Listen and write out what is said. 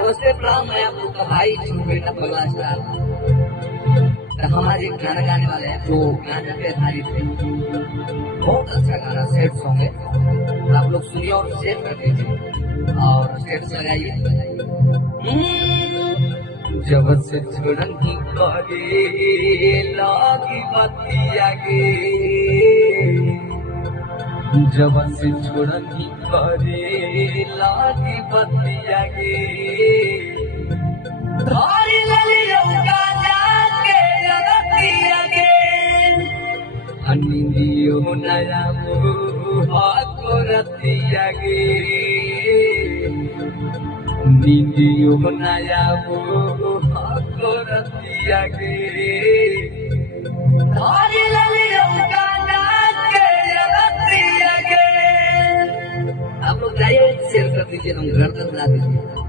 दोस्तों प्रणाम, मैं आप लोग का भाई छोटू बेटा प्रवास हमारे गाना गाने वाले हैं जो गाना पे आधारित है। बहुत अच्छा गाना सेट सॉन्ग है, आप लोग सुनिए और शेयर कर दीजिए और स्टेटस लगाइए। जब से छोड़न की करे लागी बतिया गे, जब से छोड़न की करे लागी बतिया गे, धारी ललियों का जाके रतिया गे, अनिंदियो नया मोहा को रतिया गे, नींदियो नया मोहा को रतिया गे, धारी ललियों का जाके रतिया गे। आप लोग जाइए शेयर कर दीजिए, हम घर तक ला दीजिए।